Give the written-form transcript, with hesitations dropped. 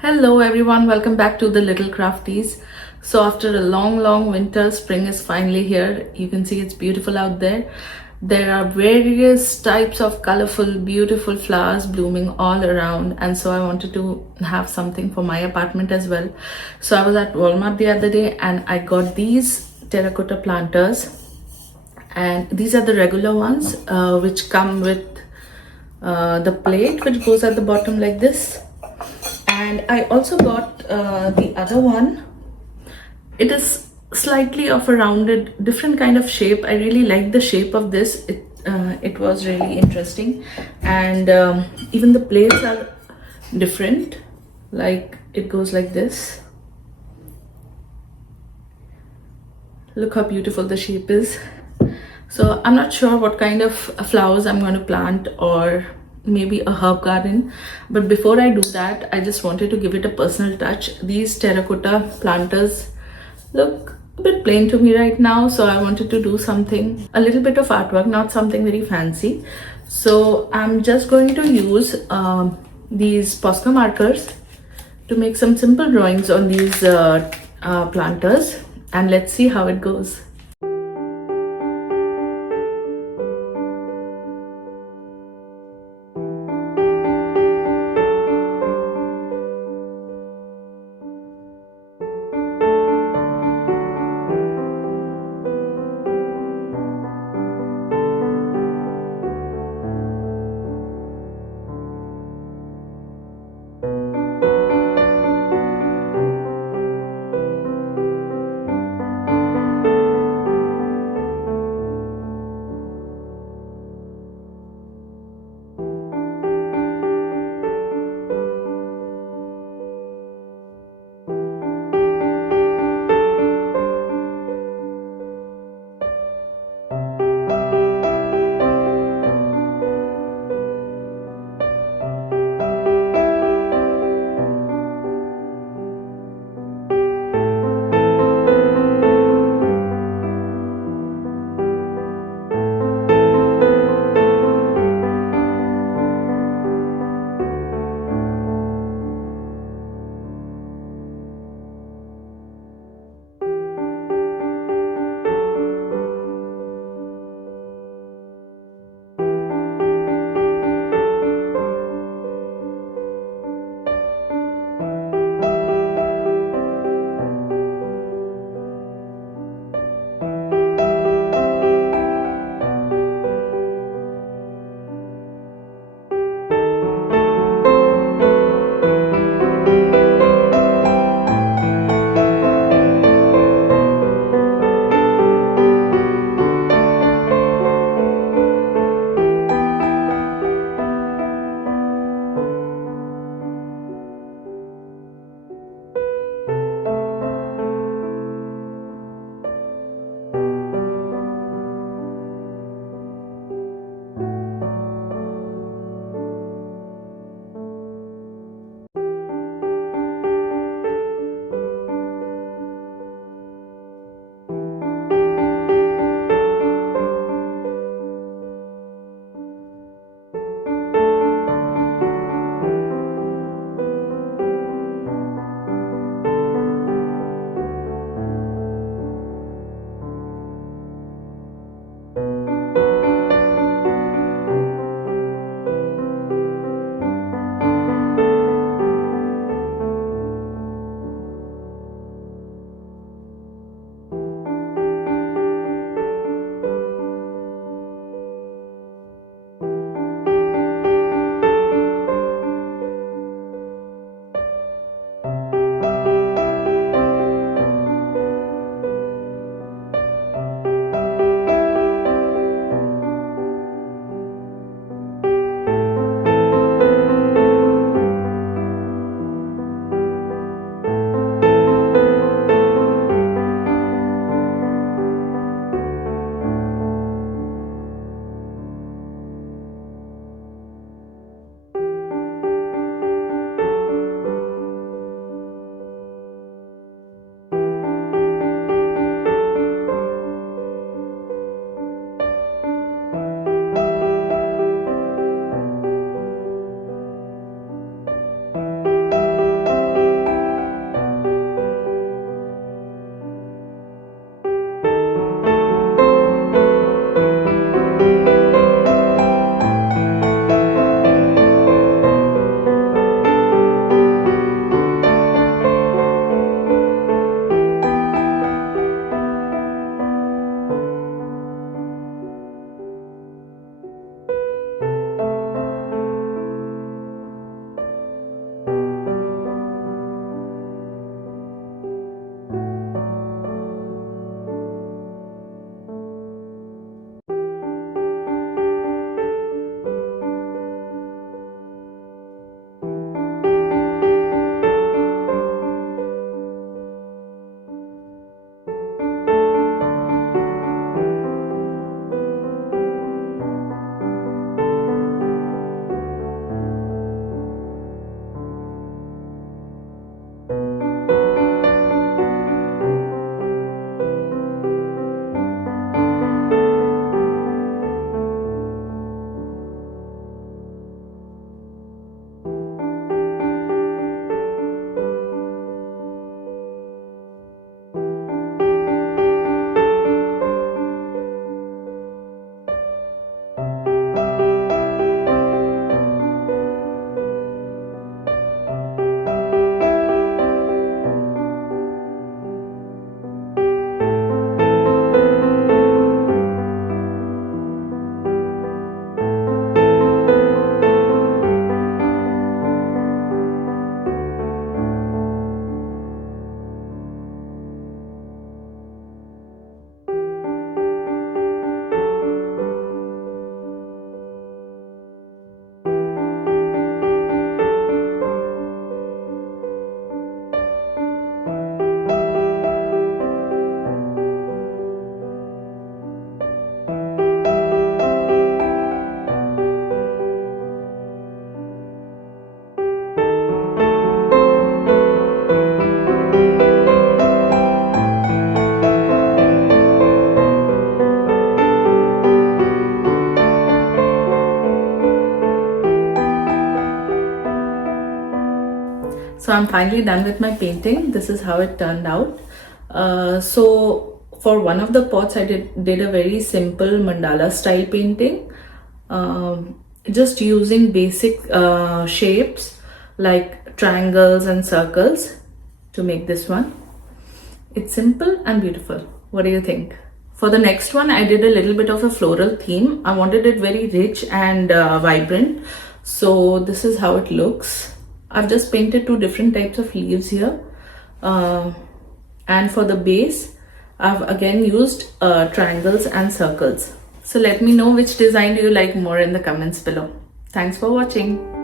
Hello everyone, welcome back to the Little Crafties. So after a long winter, spring is finally here. You can see it's beautiful out there. There are various types of colorful, beautiful flowers blooming all around, and so I wanted to have something for my apartment as well. So I was at Walmart the other day and I got these terracotta planters, and these are the regular ones which come with the plate which goes at the bottom like this. And I also got the other one. It is slightly of a rounded, different kind of shape. I really like the shape of this. It was really interesting, and even the plates are different. Like it goes like this. Look how beautiful the shape is. So I'm not sure what kind of flowers I'm going to plant, or maybe a herb garden. But before I do that, I just wanted to give it a personal touch. These terracotta planters look a bit plain to me right now, so I wanted to do something, a little bit of artwork, not something very fancy. So I'm just going to use these Posca markers to make some simple drawings on these planters, and let's see how it goes. So I'm finally done with my painting. This is how it turned out. So for one of the pots I did a very simple mandala style painting, just using basic shapes like triangles and circles to make this one. It's simple and beautiful. What do you think? For the next one, I did a little bit of a floral theme. I wanted it very rich and vibrant. So this is how it looks. I've just painted two different types of leaves here. And for the base, I've again used triangles and circles. So let me know which design do you like more in the comments below. Thanks for watching.